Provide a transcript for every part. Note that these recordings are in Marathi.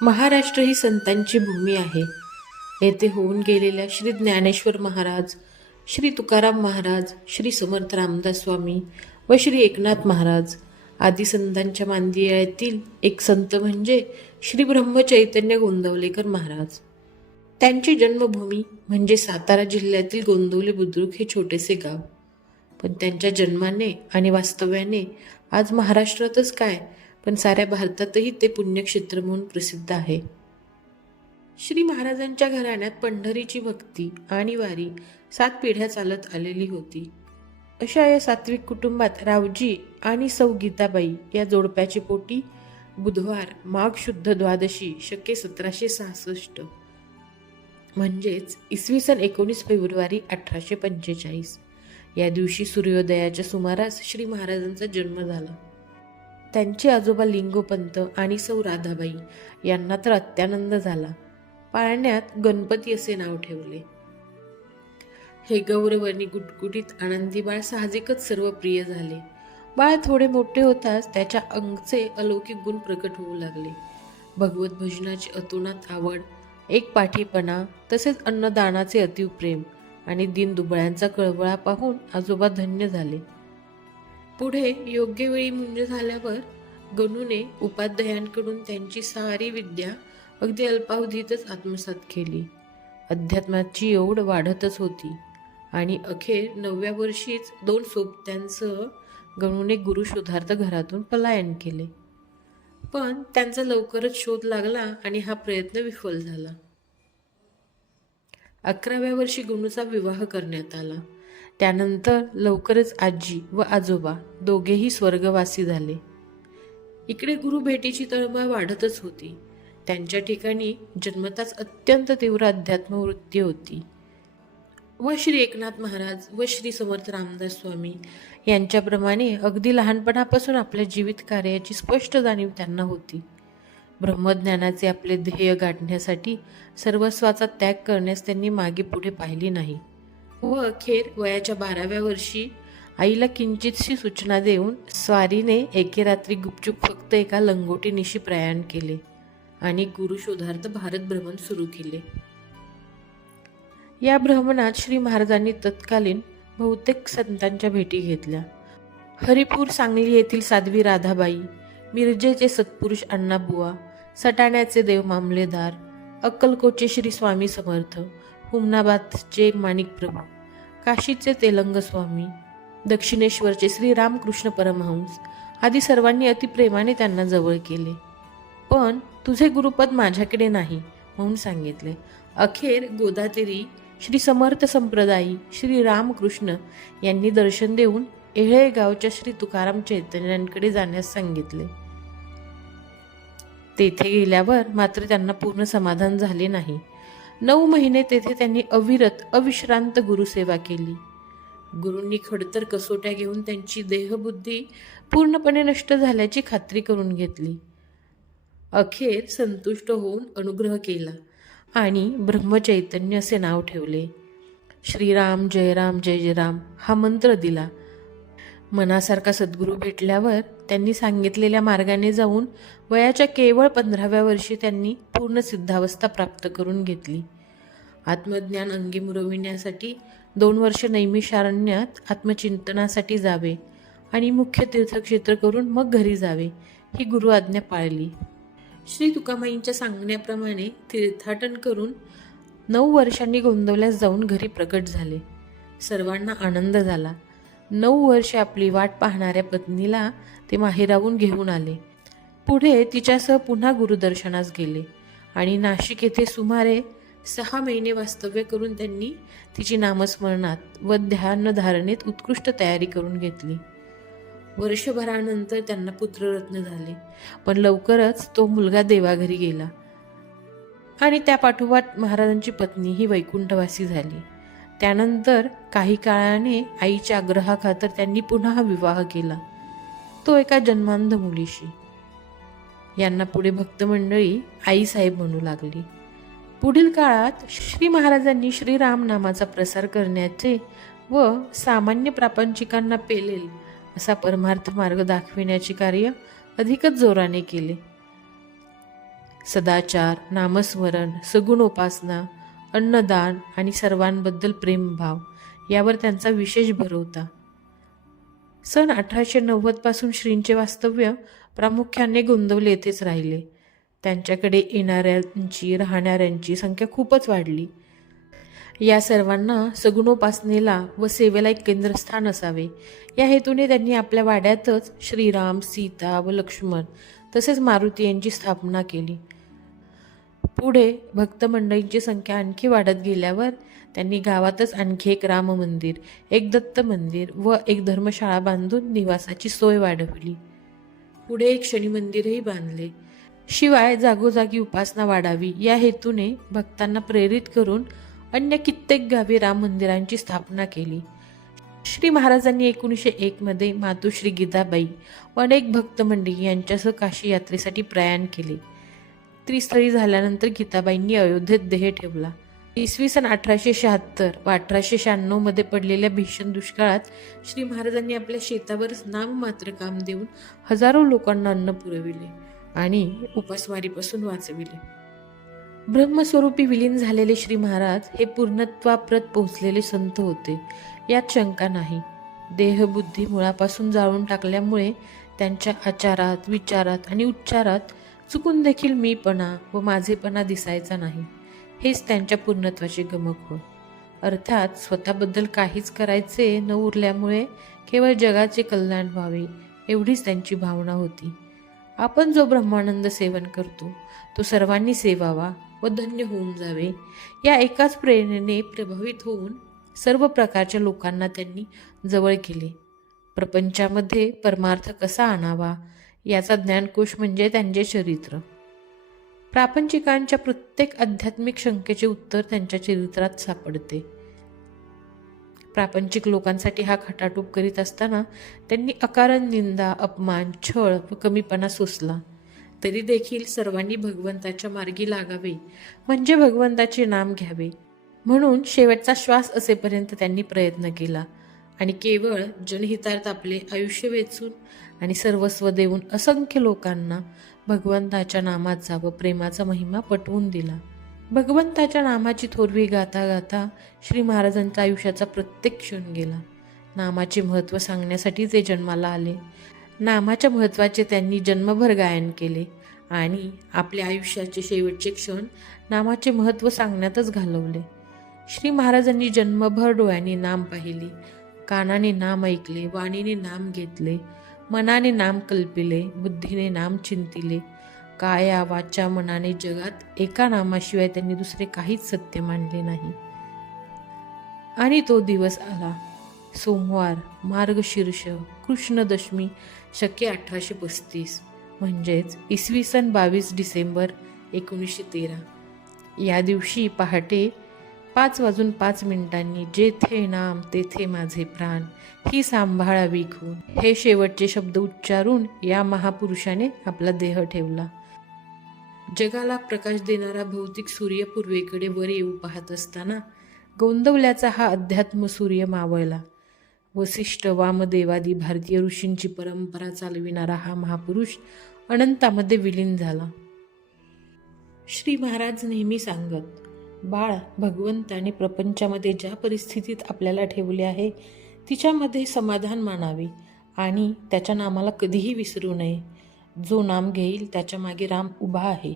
महाराष्ट्र ही संतांची भूमी आहे. येथे होऊन गेलेल्या श्री ज्ञानेश्वर महाराज, श्री तुकाराम महाराज, श्री समर्थ रामदास स्वामी व श्री एकनाथ महाराज आदी संतांच्या मांदियाळ्यातील एक संत म्हणजे श्री ब्रह्मचैतन्य गोंदवलेकर महाराज. त्यांची जन्मभूमी म्हणजे सातारा जिल्ह्यातील गोंदवले बुद्रुक हे छोटेसे गाव. पण त्यांच्या जन्माने आणि वास्तव्याने आज महाराष्ट्रातच काय पण साऱ्या भारतातही ते पुण्यक्षेत्र म्हणून प्रसिद्ध आहे. श्री महाराजांच्या घराण्यात पंढरीची भक्ती आणि वारी 7 पिढ्या चालत आलेली होती. अशा या सात्विक कुटुंबात रावजी आणि सौ गीताबाई या जोडप्याची पोटी बुधवार माघ शुद्ध द्वादशी शके 1766 म्हणजेच इसवी सन 19 फेब्रुवारी 1845 या दिवशी सूर्योदयाच्या सुमारास श्री महाराजांचा जन्म झाला. त्यांचे आजोबा लिंगोपंत आणि सौ राधाबाई यांना तर अत्यानंद झाला. पाळण्यात गणपती असे नाव ठेवले. हे गौरवणी गुटगुटीत आनंदी बाळ साहजिकच सर्व प्रिय झाले. बाळ थोडे मोठे होताच त्याच्या अंगचे अलौकिक गुण प्रकट होऊ लागले. भगवत भजनाची अतोनात आवड, एक पाठीपणा, तसेच अन्नदानाचे अतीव प्रेम आणि दीनदुबळ्यांचा कळवळा पाहून आजोबा धन्य झाले. पुढे योग्य वेळी मुंज झाल्यावर गणूने उपाध्यायांकडून त्यांची सारी विद्या अगदी अल्पावधीतच आत्मसात केली. अध्यात्माची ओढ वाढतच होती आणि अखेर 9व्या वर्षीच 2 सोबत्यांसह गणूने गुरुशोधार्थ घरातून पलायन केले. पण त्यांचा लवकरच शोध लागला आणि हा प्रयत्न विफल झाला. 11व्या वर्षी गणूचा विवाह करण्यात आला. त्यानंतर लवकरच आजी व आजोबा दोघेही स्वर्गवासी झाले. इकडे गुरु भेटीची तळमळ वाढतच होती. त्यांच्या ठिकाणी जन्मताच अत्यंत तीव्र अध्यात्मवृत्ती होती व श्री एकनाथ महाराज व श्री समर्थ रामदास स्वामी यांच्याप्रमाणे अगदी लहानपणापासून आपल्या जीवित कार्याची स्पष्ट जाणीव त्यांना होती. ब्रह्मज्ञानाचे आपले ध्येय गाठण्यासाठी सर्वस्वाचा त्याग करण्यास त्यांनी मागे पुढे पाहिली नाही व अखेर वयाच्या 12व्या वर्षी आईला किंचितशी सूचना देऊन स्वारीने एके रात्री गुपचूप फक्त एका लंगोटीनिशी प्रयाण केले आणि गुरुशोधार्थ भारत भ्रमण सुरू केले. या भ्रमणात श्री महाराजांनी तत्कालीन बहुतेक संतांच्या भेटी घेतल्या. हरिपूर सांगली येथील साध्वी राधाबाई, मिरजेचे सत्पुरुष अण्णाबुवा, सटाण्याचे देव मामलेदार, अक्कलकोटचे श्री स्वामी समर्थ, हुमनाबादचे माणिक प्रभू, काशीचे तेलंग स्वामी, दक्षिणेश्वरचे श्री रामकृष्ण परमहंस आदी सर्वांनी अतिप्रेमाने त्यांना जवळ केले. पण तुझे गुरुपद माझ्याकडे नाही म्हणून सांगितले. अखेर गोदातीरी श्री समर्थ संप्रदायी श्री रामकृष्ण यांनी दर्शन देऊन येळेगावच्या श्री तुकाराम चैतन्यांकडे जाण्यास सांगितले. तेथे गेल्यावर मात्र त्यांना पूर्ण समाधान झाले नाही. 9 महिने तेथे त्यांनी अविरत अविश्रांत गुरुसेवा केली. गुरूंनी खडतर कसोट्या घेऊन त्यांची देहबुद्धी पूर्णपणे नष्ट झाल्याची खात्री करून घेतली. अखेर संतुष्ट होऊन अनुग्रह केला आणि ब्रह्मचैतन्य असे नाव ठेवले. श्रीराम जय राम जय जय राम हा मंत्र दिला. मनासारखा सद्गुरू भेटल्यावर त्यांनी सांगितलेल्या मार्गाने जाऊन वयाच्या केवळ 15व्या वर्षी त्यांनी पूर्ण सिद्धावस्था प्राप्त करून घेतली. आत्मज्ञान अंगी मुरविण्यासाठी 2 वर्ष नैमिषारण्यात आत्मचिंतनासाठी जावे आणि मुख्य तीर्थक्षेत्र करून मग घरी जावे ही गुरु आज्ञा पाळली. श्री तुकामाईंच्या सांगण्याप्रमाणे तीर्थाटन करून 9 वर्षांनी गोंदवल्यास जाऊन घरी प्रकट झाले. सर्वांना आनंद झाला. 9 वर्षे आपली वाट पाहणाऱ्या पत्नीला ते माहेराहून घेऊन आले. पुढे तिच्यासह पुन्हा गुरुदर्शनास गेले आणि नाशिक येथे सुमारे 6 महिने वास्तव्य करून त्यांनी तिची नामस्मरणात व ध्यानधारणेत उत्कृष्ट तयारी करून घेतली. वर्षभरानंतर त्यांना पुत्ररत्न झाले. पण लवकरच तो मुलगा देवाघरी गेला आणि त्या पाठोपाठ महाराजांची पत्नी ही वैकुंठवासी झाली. त्यानंतर काही काळाने आईच्या आग्रहाखातर त्यांनी पुन्हा विवाह केला, तो एका जन्मांध मुलीशी. यांना पुढे भक्तमंडळी आईसाहेब म्हणू लागली. पुढील काळात श्री महाराजांनी श्रीराम नामाचा प्रसार करण्याचे व सामान्य प्रापंचिकांना पेलेल असा परमार्थ मार्ग दाखविण्याचे कार्य अधिकच जोराने केले. सदाचार, नामस्मरण, सगुणोपासना, अन्नदान आणि सर्वांबद्दल प्रेमभाव यावर त्यांचा विशेष भर होता. सन 1890 पासून श्रींचे वास्तव्य प्रामुख्याने गोंदवले येथेच राहिले. त्यांच्याकडे येणाऱ्यांची, राहणाऱ्यांची संख्या खूपच वाढली. या सर्वांना सगुणोपासनेला व सेवेला एक केंद्रस्थान असावे या हेतूने त्यांनी आपल्या वाड्यातच श्रीराम, सीता व लक्ष्मण तसेच मारुती यांची स्थापना केली. पुढे भक्त मंडळींची संख्या आणखी वाढत गेल्यावर त्यांनी गावातच आणखी एक राम मंदिर, एक दत्त मंदिर व एक धर्मशाळा बांधून निवासाची सोय वाढवली. पुढे एक शनी मंदिरही बांधले. शिवाय जागोजागी उपासना वाढावी या हेतूने भक्तांना प्रेरित करून अन्य कित्येक गावी राम मंदिरांची स्थापना केली. श्री महाराजांनी 1901 मध्ये मातोश्री गीताबाई व अनेक भक्त मंडळी यांच्यासह काशी यात्रेसाठी प्रयाण केले. त्रिस्थळी झाल्यानंतर गीताबाईंनी अयोध्येत देह ठेवला. इसवी सन 1876 व 1896 मध्ये पडलेल्या भीषण दुष्काळात श्री महाराजांनी आपल्या शेतावरच नाममात्र काम देऊन हजारो लोकांना अन्न पुरविले आणि उपासमारीपासून वाचविले. ब्रह्मस्वरूपी विलीन झालेले श्री महाराज हे पूर्णत्वाप्रत पोहोचलेले संत होते, यात शंका नाही. देहबुद्धी मुळापासून जाळून टाकल्यामुळे त्यांच्या आचारात, विचारात आणि उच्चारात चुकून देखील मीपणा व माझेपणा दिसायचा नाही. हेच त्यांच्या पूर्णत्वाचे गमक होय. अर्थात स्वतःबद्दल काहीच करायचे न उरल्यामुळे केवळ जगाचे कल्याण व्हावे एवढीच त्यांची भावना होती. आपण जो ब्रह्मानंद सेवन करतो तो सर्वांनी सेवावा व धन्य होऊन जावे या एकाच प्रेरणेने प्रभावित होऊन सर्व प्रकारच्या लोकांना त्यांनी जवळ केले. प्रपंचामध्ये परमार्थ कसा आणावा याचा ज्ञानकोश म्हणजे त्यांचे चरित्र. प्रापंचिकांच्या प्रत्येक आध्यात्मिक शंकेचे उत्तर त्यांच्या चरित्रात सापडते. प्रापंचिक लोकांसाठी हा खटाटोप करीत असताना त्यांनी अकारण निंदा, अपमान, छळ व कमीपणा सोसला. तरी देखील सर्वांनी भगवंताच्या मार्गी लागावे म्हणजे भगवंताचे नाम घ्यावे म्हणून शेवटचा श्वास असेपर्यंत त्यांनी प्रयत्न केला आणि केवळ जनहितार्थ आपले आयुष्य वेचून आणि सर्वस्व देऊन असंख्य लोकांना भगवंताच्या नामाचा व प्रेमाचा महिमा पटवून दिला. भगवंताच्या नामाची थोरवी गाता गाता श्री महाराजांच्या आयुष्याचा प्रत्येक क्षण गेला. नामाचे महत्त्व सांगण्यासाठी ते जन्माला आले. नामाच्या महत्त्वाचे त्यांनी जन्मभर गायन केले आणि आपल्या आयुष्याचे शेवटचे क्षण नामाचे महत्त्व सांगण्यातच घालवले. श्री महाराजांनी जन्मभर डोळ्यांनी नाम पाहिले, कानाने नाम ऐकले, वाणीने नाम घेतले, मनाने नाम कल्पिले, बुद्धीने नाम चिंतिले. काया वाचा मनाने जगात एका नामाशिवाय त्यांनी दुसरे काहीच सत्य मानले नाही. आणि तो दिवस आला. सोमवार, मार्गशीर्ष, कृष्ण दशमी, शके 1835 म्हणजेच इसवी सन 22 डिसेंबर 1913. या दिवशी पहाटे 5:05 जेथे नाम तेथे माझे प्राण, ही सांभाळावी खूण, हे शेवटचे शब्द उच्चारून या महापुरुषाने आपला देह ठेवला. जगाला प्रकाश देणारा भौतिक सूर्य पूर्वेकडे वर येऊ पाहत असताना गोंदवल्याचा हा अध्यात्म सूर्य मावळला. वसिष्ठ, वामदेवादी भारतीय ऋषींची परंपरा चालविणारा हा महापुरुष अनंतामध्ये विलीन झाला. श्री महाराज नेहमी सांगत, बाळ, भगवंताने प्रपंचामध्ये ज्या परिस्थितीत आपल्याला ठेवले आहे तिच्यामध्ये समाधान मानावे आणि त्याच्या नामाला कधीही विसरू नये. जो नाम घेईल त्याच्या मागे राम उभा आहे.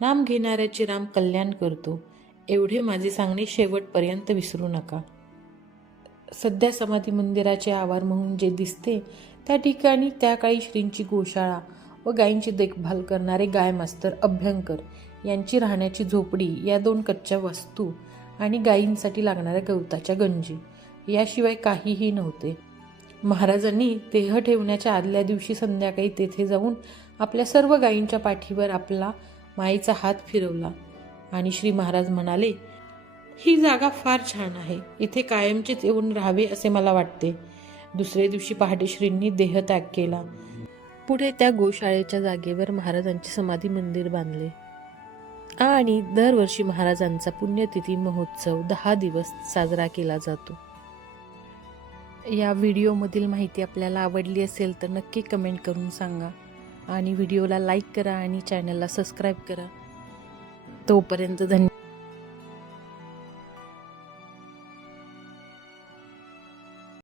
नाम घेणाऱ्याचे राम कल्याण करतो. एवढे माझे सांगणे शेवटपर्यंत विसरू नका. सध्या समाधी मंदिराचे आवार म्हणून जे दिसते त्या ठिकाणी त्या काळी श्रींची गोशाळा व गायींची देखभाल करणारे गाय मास्तर अभ्यंकर यांची राहण्याची झोपडी, या 2 कच्च्या वस्तू आणि गायींसाठी लागणाऱ्या गवताच्या गंजी याशिवाय काहीही नव्हते. महाराजांनी देह ठेवण्याच्या आदल्या दिवशी संध्याकाळी तेथे जाऊन आपल्या सर्व गायींच्या पाठीवर आपला मायेचा हात फिरवला आणि श्री महाराज म्हणाले, ही जागा फार छान आहे, इथे कायमचेच येऊन राहावे असे मला वाटते. दुसऱ्या दिवशी पहाटे श्रींनी देहत्याग केला. पुढे त्या गोशाळेच्या जागेवर महाराजांचे समाधी मंदिर बांधले आणि दरवर्षी महाराजांचा पुण्यतिथी महोत्सव 10 दिवस साजरा केला जातो. या व्हिडिओमधील माहिती आपल्याला आवडली असेल तर नक्की कमेंट करून सांगा आणि व्हिडिओला लाईक करा आणि चॅनलला सबस्क्राईब करा. तोपर्यंत धन्यवाद.